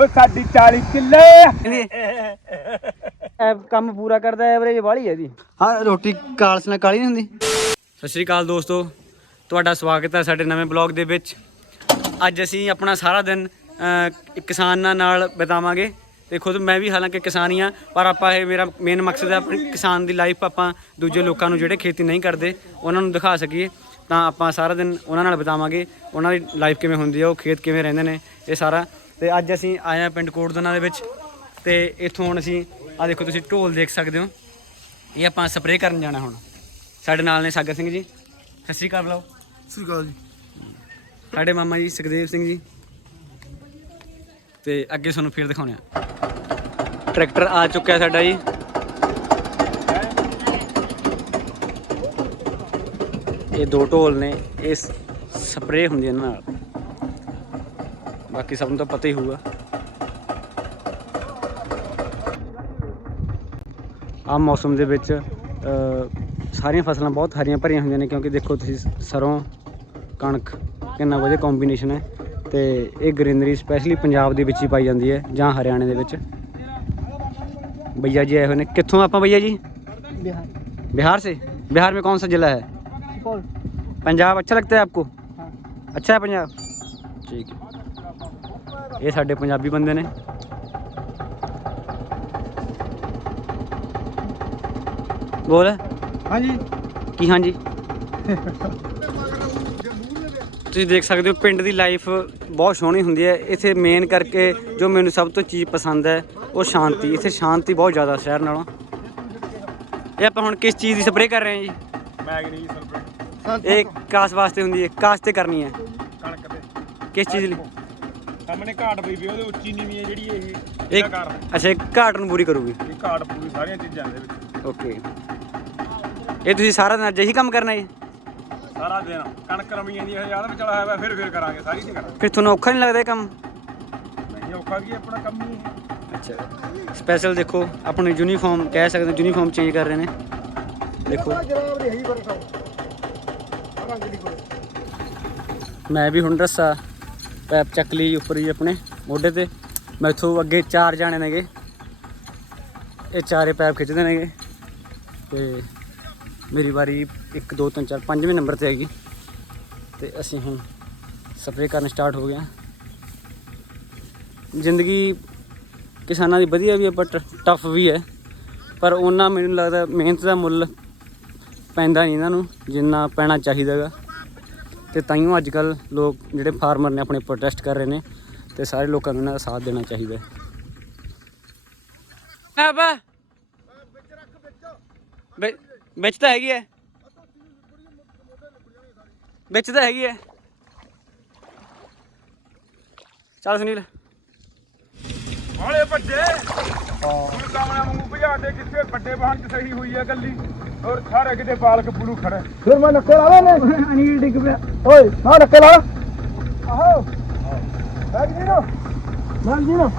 ਉਹ ਸਾਡੀ 40 ਕਿੱਲੇ। ਇਹ ਕੰਮ ਪੂਰਾ ਕਰਦਾ ਐਵਰੇਜ ਵਾਲੀ ਹੈ ਇਹਦੀ। ਹਾਂ ਰੋਟੀ ਕਾਲਸ ਨਾਲ ਕਾਲੀ ਨਹੀਂ ਹੁੰਦੀ? ਸਤਿ ਸ਼੍ਰੀ ਅਕਾਲ ਦੋਸਤੋ ਤੁਹਾਡਾ ਸਵਾਗਤ ਹੈ ਸਾਡੇ ਨਵੇਂ ਬਲੌਗ ਦੇ ਵਿੱਚ। ਅੱਜ ਅਸੀਂ ਆਪਣਾ ਸਾਰਾ ਦਿਨ ਕਿਸਾਨਾਂ ਨਾਲ ਬਿਤਾਵਾਂਗੇ। ਤੇ ਖੁਦ ਮੈਂ ਵੀ ਹਾਲਾਂਕਿ ਕਿਸਾਨ ਹੀ ਆ ਪਰ ਆਪਾਂ ਇਹ ਮੇਰਾ ਮੇਨ ਮਕਸਦ ਹੈ ਆਪਣੀ ਕਿਸਾਨ ਦੀ ਲਾਈਫ ਆਪਾਂ ਦੂਜੇ ਲੋਕਾਂ ਨੂੰ ਜਿਹੜੇ ਖੇਤੀ ਨਹੀਂ ਕਰਦੇ ਉਹਨਾਂ ਨੂੰ ਦਿਖਾ ਸਕੀਏ। ਤਾਂ ਆਪਾਂ ਸਾਰਾ ਦਿਨ ਉਹਨਾਂ ਨਾਲ ਬਿਤਾਵਾਂਗੇ ਉਹਨਾਂ ਦੀ ਲਾਈਫ ਕਿਵੇਂ ਹੁੰਦੀ ਹੈ ਉਹ ਖੇਤ ਕਿਵੇਂ ਰਹਿੰਦੇ ਨੇ ਇਹ ਸਾਰਾ। ਤੇ ਅੱਜ ਅਸੀਂ ਆਏ ਹਾਂ ਪਿੰਡ ਕੋਟਦਨਾ ਦੇ ਵਿੱਚ ਤੇ ਇੱਥੋਂ ਹੁਣ ਅਸੀਂ ਆ ਦੇਖੋ ਤੁਸੀਂ ਢੋਲ ਦੇਖ ਸਕਦੇ ਹੋ। ਇਹ ਆਪਾਂ ਸਪਰੇਅ ਕਰਨ ਜਾਣਾ ਹੁਣ। ਸਾਡੇ ਨਾਲ ਨੇ ਸਾਗਰ ਸਿੰਘ ਜੀ। ਸਤਿ ਸ਼੍ਰੀ ਅਕਾਲ ਬੁਲਾਓ। ਸ੍ਰੀ ਅਕਾਲ ਜੀ। ਸਾਡੇ ਮਾਮਾ ਜੀ ਸੁਖਦੇਵ ਸਿੰਘ ਜੀ। ਤੇ ਅੱਗੇ ਤੁਹਾਨੂੰ ਫੇਰ ਦਿਖਾਉਣੇ ਆ। ਟਰੈਕਟਰ ਆ ਚੁੱਕਿਆ ਸਾਡਾ ਜੀ। ਇਹ ਦੋ ਢੋਲ ਨੇ ਇਹ ਸਪਰੇਅ ਹੁੰਦੀ ਇਹਨਾਂ ਨਾਲ। ਬਾਕੀ ਸਭ ਨੂੰ ਤਾਂ ਪਤਾ ਹੀ ਹੋਊਗਾ ਆ ਮੌਸਮ ਦੇ ਵਿੱਚ ਅ, ਸਾਰੀਆਂ ਫਸਲਾਂ ਬਹੁਤ ਹਰੀਆਂ ਭਰੀਆਂ ਹੁੰਦੀਆਂ ਨੇ ਕਿਉਂਕਿ ਦੇਖੋ ਤੁਸੀਂ ਸਰੋਂ ਕਣਕ ਕਿੰਨਾ ਵਧੀਆ ਕੰਬੀਨੇਸ਼ਨ ਹੈ ਤੇ ਇਹ ਗ੍ਰੀਨਰੀ ਸਪੈਸ਼ਲੀ ਪੰਜਾਬ ਦੇ ਵਿੱਚ ਹੀ ਪਾਈ ਜਾਂਦੀ ਹੈ ਜਾਂ ਹਰਿਆਣੇ ਦੇ ਵਿੱਚ भैया जी आए हुए हैं कितों आप भैया जी ਬਿਹਾਰ बिहार से बिहार में कौन सा जिला है ਸੁਪੌਲ पंजाब अच्छा लगता है आपको हाँ। अच्छा है पंजाब ठीक है ਇਹ ਸਾਡੇ ਪੰਜਾਬੀ ਬੰਦੇ ਨੇ। ਬੋਲ। ਹਾਂਜੀ। ਕੀ ਹਾਂਜੀ? ਤੁਸੀਂ ਦੇਖ ਸਕਦੇ ਹੋ ਪਿੰਡ ਦੀ ਲਾਈਫ ਬਹੁਤ ਸੋਹਣੀ ਹੁੰਦੀ ਹੈ। ਇੱਥੇ ਮੇਨ ਕਰਕੇ ਜੋ ਮੈਨੂੰ ਸਭ ਤੋਂ ਚੀਜ਼ ਪਸੰਦ ਹੈ ਉਹ ਸ਼ਾਂਤੀ। ਇੱਥੇ ਸ਼ਾਂਤੀ ਬਹੁਤ ਜ਼ਿਆਦਾ ਸ਼ਹਿਰ ਨਾਲੋਂ। ਇਹ ਆਪਾਂ ਹੁਣ ਕਿਸ ਚੀਜ਼ ਦੀ ਸਪਰੇਅ ਕਰ ਰਹੇ ਹਾਂ ਜੀ? ਮੈਗਨੀ ਇਹ ਕਾਸ ਵਾਸਤੇ ਹੁੰਦੀ ਹੈ। ਕਾਸ ਤੇ ਕਰਨੀ ਹੈ। ਕਣਕ ਤੇ। ਕਿਸ ਚੀਜ਼ ਲਈ? ਸਾਹਮਣੇ ਘਾਟ ਪਈ ਵੀ ਉਹਦੇ ਉੱਚੀ ਨੀਵੀਂ ਹੈ ਜਿਹੜੀ ਇਹ ਇੱਕ ਇਹਦਾ ਕਾਰਨ ਅੱਛਾ ਇਹ ਘਾਟ ਨੂੰ ਪੂਰੀ ਕਰੂਗੀ? ਇਹ ਘਾਟ ਪੂਰੀ ਸਾਰੀਆਂ ਚੀਜ਼ਾਂ ਦੇ ਵਿੱਚ। ਓਕੇ। ਇਹ ਤੁਸੀਂ ਸਾਰਾ ਦਿਨ ਅੱਜ ਇਹੀ ਕੰਮ ਕਰਨਾ ਹੈ ਸਾਰਾ ਦਿਨ। ਕਣਕ ਰਮੀਆਂ ਦੀ ਹਜ਼ਾਰ ਵਿਚਾਲਾ ਹੋਇਆ ਵਾ, ਫਿਰ ਫਿਰ ਕਰਾਂਗੇ ਸਾਰੀ ਤੇ ਕਰਾਂਗੇ। ਫਿਰ ਤੁਹਾਨੂੰ ਔਖਾ ਨਹੀਂ ਲੱਗਦਾ ਇਹ ਕੰਮ? ਨਹੀਂ ਔਖਾ ਕੀ ਹੈ, ਆਪਣਾ ਕੰਮ ਹੀ ਹੈ। ਅੱਛਾ। ਸਪੈਸ਼ਲ ਦੇਖੋ ਆਪਣੀ ਯੂਨੀਫਾਰਮ ਕਹਿ ਸਕਦੇ ਯੂਨੀਫਾਰਮ ਚੇਂਜ ਕਰ ਰਹੇ ਨੇ। ਦੇਖੋ। ਰੰਗ ਦੀ ਮੈਂ ਵੀ ਹੁਣ ਦੱਸਾਂ ਪੈਪ ਚੱਕ ਲਈ ਉੱਪਰ ਹੀ ਆਪਣੇ ਮੋਢੇ ਤੇ। ਮੈਥੋਂ ਅੱਗੇ ਚਾਰ ਜਾਣੇ ਨੇਗੇ। ਇਹ ਚਾਰੇ ਪੈਪ ਖਿੱਚਦੇ ਨੇਗੇ। ਤੇ ਮੇਰੀ ਵਾਰੀ 1 2 3 4 ਪੰਜਵੇਂ ਨੰਬਰ ਤੇ ਹੈਗੀ ਤੇ ਅਸੀਂ ਹੁਣ ਸਪਰੇਅ ਕਰਨ ਸਟਾਰਟ ਹੋ ਗਿਆ ਜ਼ਿੰਦਗੀ ਕਿਸਾਨਾਂ ਦੀ ਵਧੀਆ ਵੀ ਹੈ ਬਟ ਟਫ ਵੀ ਹੈ। ਪਰ ਉਹਨਾਂ ਮੈਨੂੰ ਲੱਗਦਾ ਮਿਹਨਤ ਦਾ ਮੁੱਲ ਪੈਂਦਾ ਨਹੀਂ ਇਹਨਾਂ ਨੂੰ, ਜਿੰਨਾ ਪੈਣਾ ਚਾਹੀਦਾਗਾ ਤੇ ਤਾਈਓ ਅੱਜ ਕੱਲ ਲੋਕ ਜਿਹੜੇ ਫਾਰਮਰ ਨੇ ਆਪਣੇ ਪ੍ਰੋਟੈਸਟ ਕਰ ਰਹੇ ਨੇ ਤੇ ਸਾਰੇ ਲੋਕਾਂ ਨੂੰ ਇਹਨਾਂ ਦਾ ਸਾਥ ਦੇਣਾ ਚਾਹੀਦਾ ਹੈ। ਵਿੱਚ ਤਾਂ ਹੈਗੀ ਹੈ। ਵਿੱਚ ਤਾਂ ਹੈਗੀ ਹੈ। ਚੱਲ ਸੁਨੀਲ। ਹਾਲੇ ਵੱਡੇ ਹੁਣ ਕਾਮਣਾ ਵਾਂਗੂ ਭਜਾ ਦੇ ਕਿੱਥੇ ਵੱਡੇ ਵਾਹਨ ਚ ਸਹੀ ਹੋਈ ਹੈ ਗੱਲੀ। ਔਰ ਸਾਰੇ ਕਿਤੇ ਬਾਲਕ ਬੁਲੂ ਖੜਾ। ਫਿਰ ਮੈਂ ਨੱਕੇ ਲਾ ਲੈ ਅਨੀਲ ਡਿੱਗ ਪਿਆ। ਓਏ ਹਾਂ ਨੱਕੇ ਲਾ ਆਹੋ। ਬੈਗ ਜੀ ਨਾ। ਬੈਗ ਜੀ ਨਾ।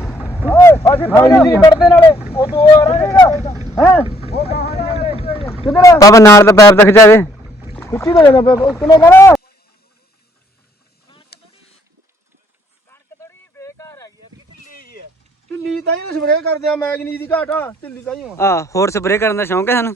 ਓਏ ਅਸੀਂ ਪਾਣੀ ਨਹੀਂ ਕੱਢਦੇ ਨਾਲੇ। ਉਹ ਦੋ ਆ ਰਹੇ ਹੈ? ਉਹ ਕਹਾਂ ਨਾਲੇ ਕਿਧਰ ਪਾਪਾ ਨਾਲ ਦਾ ਪੈਪ ਦਿਖ ਜਾਵੇ। ਖਿੱਚੀ ਤਾਂ ਜਾਂਦਾ ਪਿਆ ਕਿਨੇ ਕਹਣਾ ਢਿੱਲੀ ਤਾਂ ਹੀ ਸਪਰੇਅ ਕਰਦੇ ਆ ਮੈਗਨੀ ਦੀ ਘਾਟ ਆ। ਢਿੱਲੀ ਤਾਂ ਹੀ ਆ। ਆ ਹੋਰ ਸਪਰੇਅ ਕਰਨ ਦਾ ਸ਼ੌਂਕ ਹੈ ਸਾਨੂੰ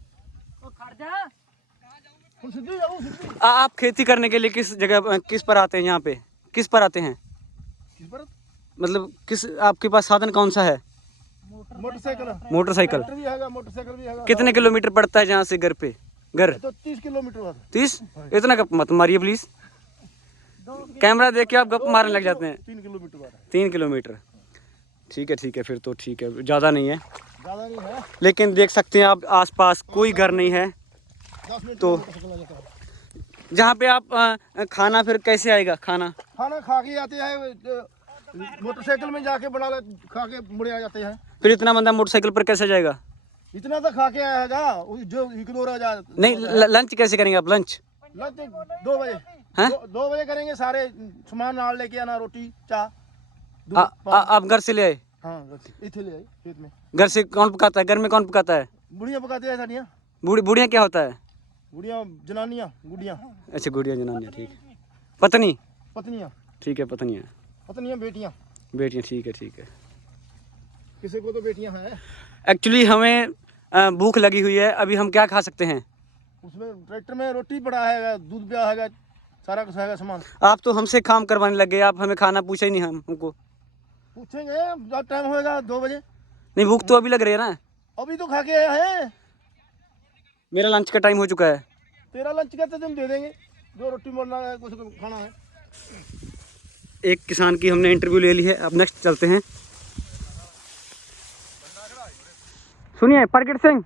आ, आप खेती करने के लिए किस जगह किस पर आते हैं यहाँ पे? किस पर आते हैं? किस पर? मतलब किस आपके पास साधन कौन सा है? मोटरसाइकिल। मोटरसाइकिल। कितने किलोमीटर पड़ता है यहाँ से घर पे? घर? तो तीस किलोमीटर तीस? इतना गप मत मारिए प्लीज़ कैमरा देख के आप गप मारने लग जाते हैं। तीन किलोमीटर तीन किलोमीटर। ठीक है ठीक है फिर तो ठीक है। ज़्यादा नहीं है। ज़्यादा नहीं है। लेकिन देख सकते हैं आप आसपास कोई घर नहीं है। तो-। जहाँ पे आप खाना फिर कैसे आएगा खाना? खाना खा के आते हैं मोटरसाइकिल में जाके बना खा के मुड़े आ जाते हैं। फिर इतना बंदा मोटरसाइकिल पर कैसे जाएगा? इतना तो खा के आएगा जो इग्नोर हो जाए नहीं लंच कैसे करेंगे आप लंच? लंच दो बजे। हैं? दो, दो बजे करेंगे सारे सामान नाल लेके आना रोटी चाह पानी। आप घर से ले आए? हाँ इथे ले आई खेत में। घर से कौन पकाता है? घर में कौन पकाता है? बुढ़िया पकाते हैं बुढ़िया क्या होता है? बुढ़िया जनानियाँ गुड़िया। अच्छा गुड़िया जनानिया ठीक। है पत्नी? पत्नियाँ। ठीक है पत्नियाँ। पत्नियाँ बेटियाँ। बेटियाँ ठीक है ठीक है। किसी को तो बेटियाँ हैं। एक्चुअली हमें भूख लगी हुई है। अभी हम क्या खा सकते हैं? उसमें ट्रैक्टर में रोटी पड़ा है दूध पिया है सारा कुछ है सामान। आप तो हमसे काम करवाने लग गए। आप हमें खाना पूछे ही नहीं हम हमको। पूछेंगे जब टाइम होएगा दो बजे। नहीं भूख तो अभी लग रही है ना? अभी तो खा के आए हैं। मेरा लंच का टाइम हो चुका है। तेरा लंच का तो तुम दे देंगे। जो रोटी मोड़ना है कुछ खाना है। एक किसान की हमने इंटरव्यू ले ली है। अब नेक्स्ट चलते हैं। सुनिए प्रगट सिंह।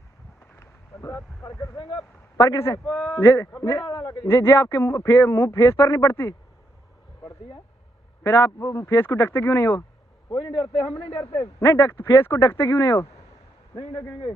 प्रगट सिंह जे जे जे, आपके मुँह फे, मुँह फेस पर नहीं पड़ती? पड़ती है? फिर आप फेस को डकते क्यों नहीं हो? कोई नहीं डरते हम नहीं डरते। नहीं ढक फेस को ढकते क्यों नहीं हो? नहीं डरेंगे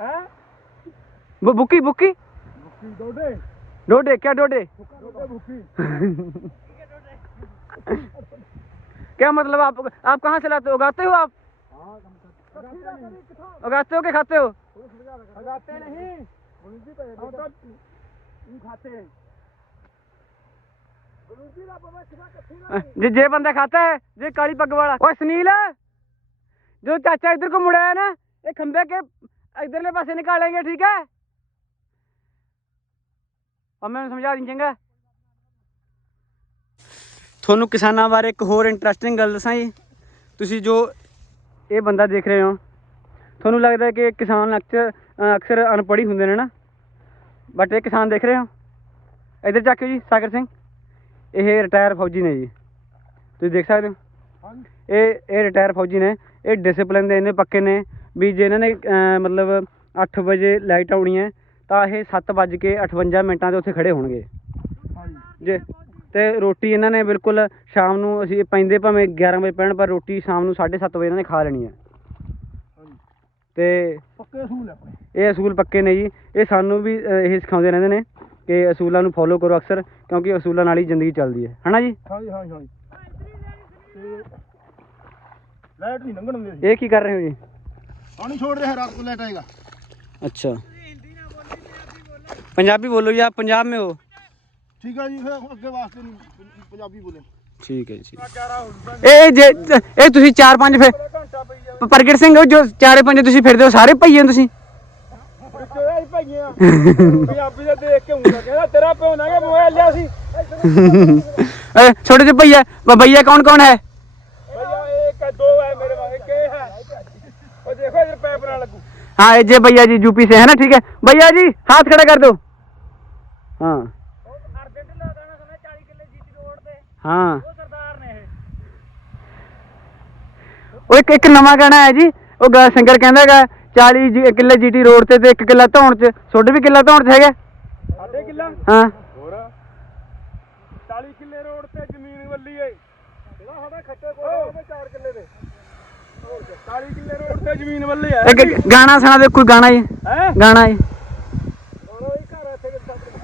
वो बुकी बुकी? डोडे। डोडे क्या डोडे? क्या मतलब आप आप कहाँ से लाते हो? उगाते हो आप? उगाते हो क्या खाते हो? उगाते नहीं। खाते जी जे बंदा खाता है जे काली पग वाला और सुनील जो चाचा इधर को मुड़ा है ना एक खंबे के इधरले पासे निकालेंगे ठीक है और मैं समझा दी चंगा ਤੁਹਾਨੂੰ ਕਿਸਾਨਾਂ ਬਾਰੇ ਇੱਕ ਹੋਰ ਇੰਟਰਸਟਿੰਗ ਗੱਲ ਦੱਸਾਂ ਜੀ ਤੁਸੀਂ ਜੋ ਇਹ ਬੰਦਾ ਦੇਖ ਰਹੇ ਹੋ ਤੁਹਾਨੂੰ ਲੱਗਦਾ ਹੈ ਕਿ ਕਿਸਾਨ ਅਕਸਰ ਅ, ਅਕਸਰ ਅਨਪੜ੍ਹ ਹੀ ਹੁੰਦੇ ਨੇ ਨਾ ਬਟ ਇਹ ਕਿਸਾਨ ਦੇਖ ਰਹੇ ਹੋ ਇੱਧਰ ਚੱਕਿਓ ਜੀ ਸਾਗਰ ਸਿੰਘ ਇਹ ਰਿਟਾਇਰ ਫੌਜੀ ਨੇ ਜੀ ਤੁਸੀਂ ਦੇਖ ਸਕਦੇ ਹੋ ਇਹ ਇਹ ਰਿਟਾਇਰ ਫੌਜੀ ਨੇ ਇਹ ਡਿਸਪਲਿਨ ਦੇ ਇੰਨੇ ਪੱਕੇ ਨੇ ਵੀ ਜੇ ਇਹਨਾਂ ਨੇ ਮਤਲਬ ਅੱਠ ਵਜੇ ਲਾਈਟ ਆਉਣੀ ਹੈ ਤਾਂ ਇਹ ਸੱਤ ਵੱਜ ਕੇ ਅਠਵੰਜਾ ਮਿੰਟਾਂ 'ਤੇ ਉੱਥੇ ਖੜ੍ਹੇ ਹੋਣਗੇ। ਜੇ ਅਤੇ ਰੋਟੀ ਇਹਨਾਂ ਨੇ ਬਿਲਕੁਲ ਸ਼ਾਮ ਨੂੰ ਅਸੀਂ ਪੈਂਦੇ ਭਾਵੇਂ ਗਿਆਰਾਂ ਵਜੇ ਪੈਣ ਪਰ ਰੋਟੀ ਸ਼ਾਮ ਨੂੰ ਸਾਢੇ ਸੱਤ ਵਜੇ ਇਹਨਾਂ ਨੇ ਖਾ ਲੈਣੀ ਹੈ। ਅਤੇ ਇਹ ਅਸੂਲ ਪੱਕੇ ਨੇ ਜੀ। ਇਹ ਸਾਨੂੰ ਵੀ ਇਹ ਸਿਖਾਉਂਦੇ ਰਹਿੰਦੇ ਨੇ ਕਿ ਅਸੂਲਾਂ ਨੂੰ ਫੋਲੋ ਕਰੋ ਅਕਸਰ ਕਿਉਂਕਿ ਅਸੂਲਾਂ ਨਾਲ ਹੀ ਜ਼ਿੰਦਗੀ ਚੱਲਦੀ ਹੈ। ਹੈ ਨਾ ਜੀ ਹਾਂ ਜੀ ਹਾਂ ਜੀ। ਲਾਈਟ ਨਹੀਂ ਲੰਘਣ ਦਿੰਦੇ ਇਹ ਕੀ ਕਰ ਰਹੇ ਹੋ ਜੀ? पानी छोड़ रहे हैं रात को लाइट आएगा अच्छा पंजाबी बोलो जी आप पंजाब में हो ठीक है जी फिर अगे वास्ते नहीं पंजाबी बोले ਠੀਕ ਹੈ ਜੀ ਇਹ ਜੇ ਇਹ ਤੁਸੀਂ ਚਾਰ ਪੰਜ ਫਿਰ ਪ੍ਰਗਟ ਸਿੰਘ ਉਹ ਜੋ ਚਾਰੇ ਪੰਜ ਤੁਸੀਂ ਫਿਰਦੇ ਹੋ ਸਾਰੇ ਭਈਏ ਹੋ ਤੁਸੀਂ ਵਿੱਚੋਂ ਇਹ ਭਈਆਂ ਪੰਜਾਬੀ ਦਾ ਦੇਖ ਕੇ ਹੁੰਦਾ ਕਹਿੰਦਾ ਤੇਰਾ ਪਿਓ ਨਾ ਕਿ ਮੋਬਾਈਲ ਲਿਆ ਸੀ ए, छोटे से भैया ब- भैया कौन हाँ ये जे भैया जी यूपी से है ना ठीक है भैया जी हाथ खड़ा कर दो हाँ ਅਰਜੈਂਟ ਲਾ ਦੇਣਾ ਸੁਣਿਆ 40 ਕਿੱਲੇ ਜੀਟੀ ਰੋਡ ਤੇ हाँ ਉਹ ਸਰਦਾਰ ਨੇ ਇਹ ਉਹ ਇੱਕ ਇੱਕ ਨਵਾਂ ਗਾਣਾ ਹੈ ਜੀ ਉਹ ਗਾ ਸਿੰਗਰ ਕਹਿੰਦਾ ਹੈਗਾ 40 ਜੀ- ਕਿੱਲੇ ਜੀਟੀ ਰੋਡ ਤੇ ਤੇ 1 ਕਿੱਲਾ ਧੌਣ ਚ ਤੁਹਾਡੇ ਵੀ ਕਿੱਲਾ ਧੌਣ ਚ ਹੈਗਾ ਸਾਡੇ ਕਿੱਲਾ ਹਾਂ ਹੋਰ 40 ਕਿੱਲੇ ਰੋਡ ਤੇ ਜ਼ਮੀਨ ਵੱਲੀ ਏ ਇਹਦਾ ਸਾਡਾ ਖੱਟੇ ਕੋਲ 4 ਕਿੱਲੇ ਦੇ 40 ਕਿੱਲੇ ਰੋਡ ਤੇ ਜ਼ਮੀਨ ਵੱਲੀ ਹੈ ਇੱਕ ਗਾਣਾ ਸੁਣਾ ਦਿਓ ਕੋਈ ਗਾਣਾ ਜੀ? ਹੈ? ਗਾਣਾ ਜੀ।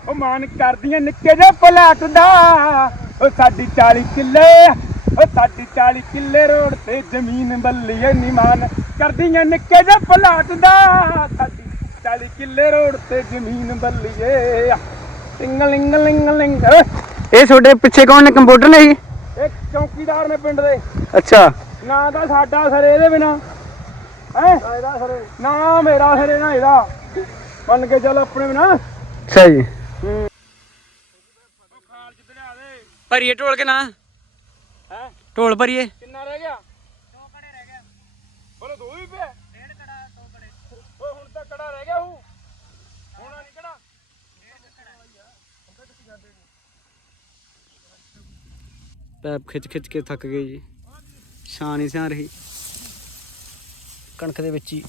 ਉਹ ਮਾਨ ਕਰਦੀਆਂ ਨਿੱਕੇ ਜੇ ਪਲਾਟ ਦਾ। ਉਹ ਸਾਡੀ 40 ਕਿੱਲੇ ਉਹ ਸਾਡੀ 40 ਕਿੱਲੇ ਰੋਡ ਤੇ ਜ਼ਮੀਨ ਬੱਲੀ ਏ ਨਿਮਾਨ ਕਰਦੀਆਂ ਨਿੱਕੇ ਜੇ ਪਲਾਟ ਦਾ। ਸਾਡੀ 40 ਕਿੱਲੇ ਰੋਡ ਤੇ ਜ਼ਮੀਨ ਬੱਲੀ ਏ। ਟਿੰਗ ਲਿੰਗ ਲਿੰਗ ਇਹ ਤੁਹਾਡੇ ਪਿੱਛੇ ਕੌਣ ਨੇ? ਕੰਪਿਊਟਰ ਨੇ ਜੀ? ਚੌਕੀਦਾਰ ਨੇ ਪਿੰਡ ਦੇ। ਅੱਛਾ। ਨਾ ਤਾਂ ਸਾਡਾ ਸਰ ਇਹਦੇ ਬਿਨਾ। ਹੈ? ਨਾ ਮੇਰਾ ਸਰੇ ਨਾ ਇਹਦਾ। ਮੰਨ ਕੇ ਚੱਲ ਆਪਣੇ ਬਿਨਾ। ਅੱਛਾ ਜੀ ਖਾਲ ਚ ਦਰਿਆ ਦੇ ਭਰੀਏ ਢੋਲ ਕੇ ਨਾ। ਹੈ? ਢੋਲ ਭਰੀਏ। ਕਿੰਨਾ ਰਹਿ ਗਿਆ? ਦੋ ਕੜੇ ਰਹਿ ਗਿਆ ਬੋਲੇ ਦੋ ਹੀ ਪਿਆ। ਡੇਢ ਕੜਾ ਦੋ ਕੜੇ ਓਏ ਹੁਣ ਤਾਂ ਕੜਾ ਰਹਿ ਗਿਆ ਹੂੰ। ਹੋਣਾ ਨਹੀਂ ਕੜਾ। ਪੈਪ ਖਿੱਚ ਖਿੱਚ ਕੇ ਥੱਕ ਗਏ ਜੀ। ਛਾਂ ਨਹੀਂ ਸਿਆਂ ਰਹੀ। ਕਣਕ ਦੇ ਵਿੱਚ ਹੀ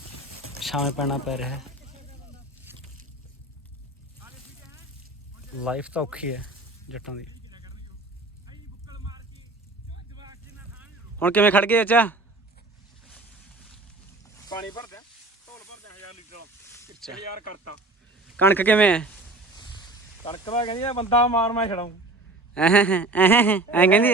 ਛਾਂ ਪੈਣਾ ਪੈ ਰਿਹਾ ਹੈ। ਲਾਈਫ ਤਾਂ ਔਖੀ ਹੈ ਜੱਟਾਂ ਦੀ। ਹੁਣ ਕਿਵੇਂ ਖੜ ਗਏ ਅੱਛਾ ਪਾਣੀ ਭਰਦੇ ਢੋਲ ਭਰਦੇ 1000 ਲੀਟਰ। ਯਾਰ ਕਰਤਾ। ਕਣਕ ਕਿਵੇਂ ਹੈ? ਕਣਕ ਦਾ ਕਹਿੰਦੀ ਆ ਬੰਦਾ ਮਾਰ ਮੈਂ ਛੜਾਉਂ ਐ ਕਹਿੰਦੀ?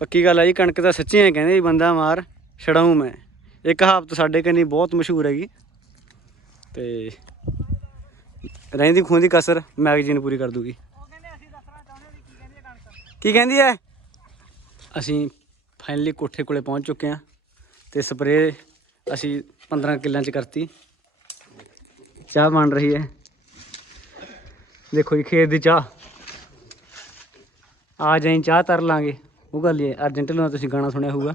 ਪੱਕੀ ਗੱਲ ਆ ਜੀ, ਕਣਕ ਤਾਂ ਸੱਚੀ ਐ ਕਹਿੰਦੇ ਜੀ, ਬੰਦਾ ਮਾਰ ਛੜਾਉਂ ਮੈਂ। ਇਹ ਕਹਾਵਤ ਸਾਡੇ ਕੰਨੀ ਬਹੁਤ ਮਸ਼ਹੂਰ ਹੈਗੀ। ਤੇ ਰਹਿੰਦੀ ਖੂੰਦੀ ਕਸਰ ਮੈਗਜ਼ੀਨ ਪੂਰੀ ਕਰ ਦੂਗੀ। ਕੀ ਕਹਿੰਦੀ ਐ? ਅਸੀਂ ਫਾਈਨਲੀ ਕੋਠੇ ਕੋਲੇ ਪਹੁੰਚ ਚੁੱਕੇ ਹਾਂ ਤੇ ਸਪਰੇਅ ਅਸੀਂ 15 ਕਿੱਲਾਂ ਚ ਕਰਤੀ। ਚਾਹ ਬਣ ਰਹੀ ਹੈ ਦੇਖੋ ਜੀ, ਖੇਤ ਦੀ ਚਾਹ। ਆ ਜਾਈ ਚਾਹ, ਤਰ ਲਾਂਗੇ। ਉਹ ਗੱਲ ਹੀ ਹੈ ਅਰਜੈਂਟ ਨੂੰ ਤੁਸੀਂ ਗਾਣਾ ਸੁਣਿਆ ਹੋਊਗਾ।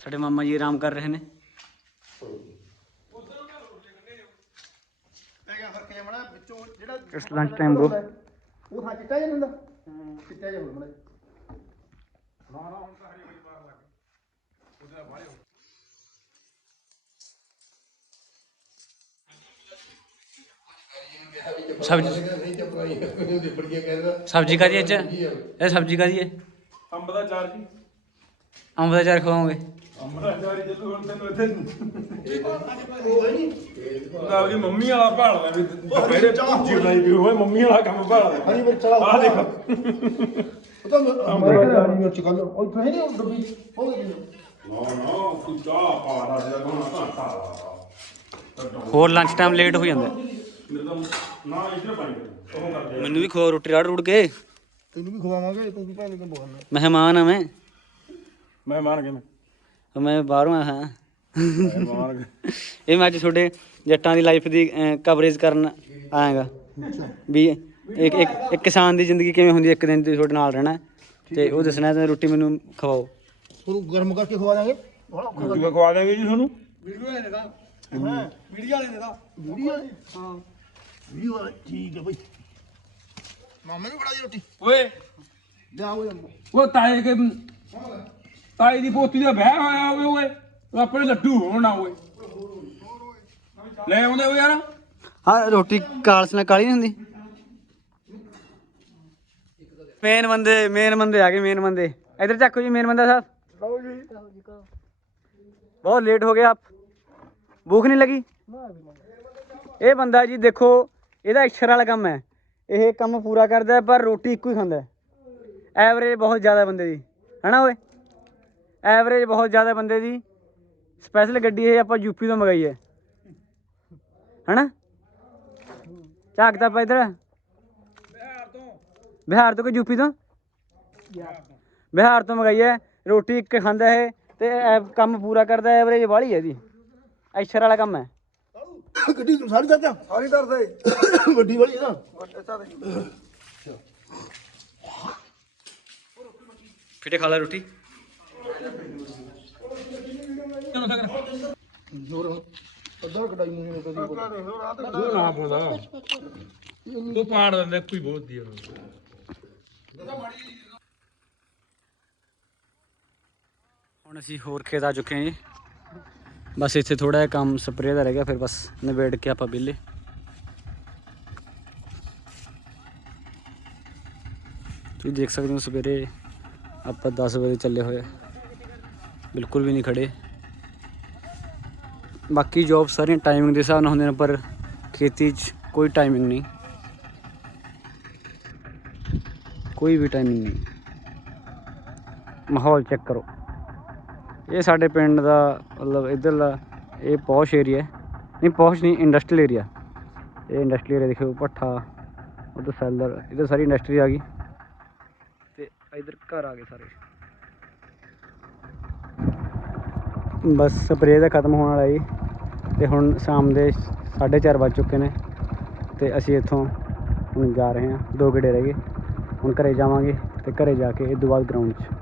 ਸਾਡੇ ਮਾਮਾ ਜੀ ਆਰਾਮ ਕਰ ਰਹੇ ਨੇ। ਇਸ ਲੰਚ ਟਾਈਮ ਬ్రో ਉਹ ਹਾਂ ਚਿੱਟਾ ਜਿਹਾ ਹੁੰਦਾ? ਚਿੱਟਾ ਜਿਹਾ ਹੁੰਦਾ। ਸਬਜ਼ੀ ਸਬਜ਼ੀ ਕਾਦੀ ਅੱਜ? ਇਹ ਸਬਜ਼ੀ ਕਾਦੀ ਹੈ? ਅੰਬ ਦਾ ਚਾਰ ਜੀ। ਅੰਬ ਦਾ ਚਾਰ ਖਵਾਓਗੇ? ਅੰਬ ਦਾ ਚਾਰ ਜਦੋਂ ਹੁਣ ਤੈਨੂੰ ਇੱਥੇ। ਉਹਦਾ ਉਹਦੀ ਮੰਮੀ ਵਾਲਾ ਭਾਲ ਲੈ ਵੀ ਜਿਹੜੇ ਭੁੱਜੀ ਬਣਾਈ ਵੀ ਹੋਏ ਮੰਮੀ ਵਾਲਾ ਕੰਮ ਭਾਲ ਲੈ। ਹਰੀ ਮਿਰਚ ਵਾਲਾ ਆਹ ਦੇਖ। ਉਹ ਤਾਂ ਹਰੀ ਮਿਰਚ ਕੱਲ ਉਹ ਫੇ ਨਹੀਂ ਡੱਬੀ ਉਹ ਨਾ ਨਾ ਤੂੰ ਚਾਹ ਪਾ ਰਾ ਜਿਹੜਾ ਕੋਣਾ ਘੰਟਾ ਹੋਰ ਲੰਚ ਟਾਈਮ ਲੇਟ ਹੋ ਜਾਂਦਾ। ਮੇਰੇ ਤਾਂ ਨਾ ਇੱਧਰ ਪਾਣੀ ਉਹ ਕਰਦੇ ਆ। ਮੈਨੂੰ ਵੀ ਖਵਾ ਰੋਟੀ ਰਾੜ ਰੁੜ ਕੇ। ਤੈਨੂੰ ਵੀ ਖਵਾਵਾਂਗੇ ਤੂੰ ਵੀ ਭੈਣ ਨੂੰ ਬੋਲਣਾ ਮਹਿਮਾਨ ਆ ਮੈਂ। ਮੈਂ ਮਾਰ ਗਿਆ ਮੈਂ ਮੈਂ ਬਾਹਰੋਂ ਆਇਆ ਹਾਂ। ਇਹ ਮੈਂ ਅੱਜ ਤੁਹਾਡੇ ਜੱਟਾਂ ਦੀ ਲਾਈਫ ਦੀ ਕਵਰੇਜ ਕਰਨ ਆਇਆਗਾ। ਵੀ ਇੱਕ ਇੱਕ ਇੱਕ ਕਿਸਾਨ ਦੀ ਜ਼ਿੰਦਗੀ ਕਿਵੇਂ ਹੁੰਦੀ ਹੈ ਇੱਕ ਦਿਨ ਦੀ ਤੁਹਾਡੇ ਨਾਲ ਰਹਿਣਾ। ਤੇ ਉਹ ਦੱਸਣਾ ਤੇ ਰੋਟੀ ਮੈਨੂੰ ਖਵਾਓ। ਉਹਨੂੰ ਗਰਮ ਕਰਕੇ ਖਵਾ ਦਾਂਗੇ ਰੋਟੀ ਖਵਾ ਦੇਗੇ ਜੀ ਤੁਹਾਨੂੰ? ਵੀਡੀਓ ਵਾਲੇ ਨੇ ਦਾ ਹਾਂ। ਵੀਡੀਓ ਵਾਲੇ ਨੇ ਦਾ ਵੀਡੀਓ ਹਾਂ। ਵੀਡੀਓ ਵਾਲੇ ਠੀਕ ਹੈ ਬਈ। ਮਾਮੇ ਨੂੰ ਬੜਾ ਦੀ ਰੋਟੀ। ਓਏ। ਲਿਆ ਉਹ ਉਹ ਤਾਏ ਕੇ ਤਾਏ ਦੀ ਪੋਤੀ ਦਾ ਵਿਆਹ ਹੋਇਆ ਹੋਵੇ ਓਏ। ਉਹ ਆਪਣੇ ਲੱਡੂ ਹੋਣ ਨਾ ਓਏ। ਲੈ ਆਉਂਦੇ ਓ ਯਾਰ। ਹਾਂ ਰੋਟੀ ਕਾਲਸ ਨਾਲ ਕਾਲੀ ਨਹੀਂ ਹੁੰਦੀ? ਮੇਨ ਬੰਦੇ ਮੇਨ ਬੰਦੇ ਆ ਗਏ ਮੇਨ ਬੰਦੇ। ਇਧਰ ਚੱਕੋ ਜੀ ਮੇਨ ਬੰਦਾ ਸਾਹਿਬ। ਲਓ ਜੀ। ਬਹੁਤ ਲੇਟ ਹੋ ਗਏ ਆਪ। ਭੁੱਖ ਨਹੀਂ ਲਗੀ? ਇਹ ਬੰਦਾ ਜੀ ਦੇਖੋ ਇਹਦਾ ਅਕਸ਼ਰ ਵਾਲਾ ਕੰਮ ਹੈ। ਇਹ ਕੰਮ ਪੂਰਾ ਕਰਦਾ ਪਰ ਰੋਟੀ ਇੱਕੋ ਹੀ ਖਾਂਦਾ ਐਵਰੇਜ ਬਹੁਤ ਜ਼ਿਆਦਾ ਬੰਦੇ ਦੀ। ਹਨਾ ਓਏ? ਐਵਰੇਜ ਬਹੁਤ ਜ਼ਿਆਦਾ ਬੰਦੇ ਦੀ। ਸਪੈਸ਼ਲ ਗੱਡੀ ਇਹ ਆਪਾਂ ਯੂਪੀ ਤੋਂ ਮੰਗਾਈ ਹੈ। ਹਨਾ? ਝਾਕਦਾ ਪਾ ਇਧਰ। ਬਿਹਾਰ ਤੋਂ। ਕਿ ਯੂਪੀ ਤੋਂ? ਬਿਹਾਰ ਤੋਂ। ਮੰਗਾਈ ਹੈ। ਰੋਟੀ ਇੱਕ ਖਾਂਦਾ ਹੈ ਤੇ ਕੰਮ ਪੂਰਾ ਕਰਦਾ ਐਵਰੇਜ ਵਾਲੀ ਹੈ ਇਹਦੀ। ਅਕਸ਼ਰ ਵਾਲਾ ਕੰਮ ਹੈ। ਗੱਡੀ ਸਾਰੀ ਦਾਦਾ ਸਾਰੀ ਦਰਦੇ ਵੱਡੀ ਵਾਲੀ ਨਾ। ਫਿੱਟੇ ਖਾ ਲੈ ਰੋਟੀ। ਜੋਰ ਹੁਣ ਅੱਧਾ ਕਢਾਈ ਮੂੰਹ ਨੂੰ ਕਦੀ ਤੂੰ ਨਾ ਪਾਉਂਦਾ ਤੂੰ ਪਾੜ ਦਿੰਦਾ ਕੋਈ ਬਹੁਤ ਦੀ ਹੁਣ ਅਸੀਂ ਹੋਰ ਖੇਤ ਆ ਚੁੱਕੇ ਹਾਂ ਜੀ। ਬਸ ਇੱਥੇ ਥੋੜਾ ਜਿਹਾ ਕੰਮ ਸਪਰੇਅ ਦਾ ਰਹਿ ਗਿਆ, ਫਿਰ ਬਸ ਨਿਬੇੜ ਕੇ ਆਪਾਂ ਵਿਹਲੇ। ਤੁਸੀਂ ਦੇਖ ਸਕਦੇ ਹੋ ਸਵੇਰੇ ਆਪਾਂ 10 ਵਜੇ ਚੱਲੇ ਹੋਏ ਬਿਲਕੁਲ ਵੀ ਨਹੀਂ ਖੜੇ। ਬਾਕੀ ਜੌਬ ਸਾਰੀਆਂ ਟਾਈਮਿੰਗ ਦੇ ਹਿਸਾਬ ਨਾਲ ਹੁੰਦੀਆਂ ਨੇ, ਪਰ ਖੇਤੀ 'ਚ ਕੋਈ ਟਾਈਮਿੰਗ ਨਹੀਂ। ਕੋਈ ਵੀ ਟਾਈਮਿੰਗ ਨਹੀਂ। ਮਾਹੌਲ ਚੈੱਕ ਕਰੋ। ਇਹ ਸਾਡੇ ਪਿੰਡ ਦਾ ਮਤਲਬ ਇਧਰਲਾ ਇਹ ਪੌਸ਼ ਏਰੀਆ ਨਹੀਂ, ਪੌਸ਼ ਨਹੀਂ ਇੰਡਸਟਰੀਅਲ ਏਰੀਆ ਇਹ ਇੰਡਸਟਰੀਅਲ ਏਰੀਆ ਦੇਖੋ, ਭੱਠਾ, ਉਧਰ ਸੈਲਰ ਇਧਰ ਸਾਰੀ ਇੰਡਸਟਰੀ ਆ ਗਈ। ਤੇ ਇਧਰ ਘਰ ਆ ਗਏ ਸਾਰੇ। ਬਸ ਸਪਰੇਅ ਦਾ ਖਤਮ ਹੋਣ ਵਾਲਾ ਜੀ। ਤੇ ਹੁਣ ਸ਼ਾਮ ਦੇ 4:30 ਵੱਜ ਚੁੱਕੇ ਨੇ। ਤੇ ਅਸੀਂ ਇੱਥੋਂ ਹੁਣ ਜਾ ਰਹੇ ਹਾਂ। ਦੋ ਗੇੜੇ ਰਹਿ ਗਏ। ਹੁਣ ਘਰੇ ਜਾਵਾਂਗੇ ਤੇ ਘਰੇ ਜਾ ਕੇ ਇਹ ਤੋਂ ਬਾਅਦ ਗਰਾਊਂਡ 'ਚ।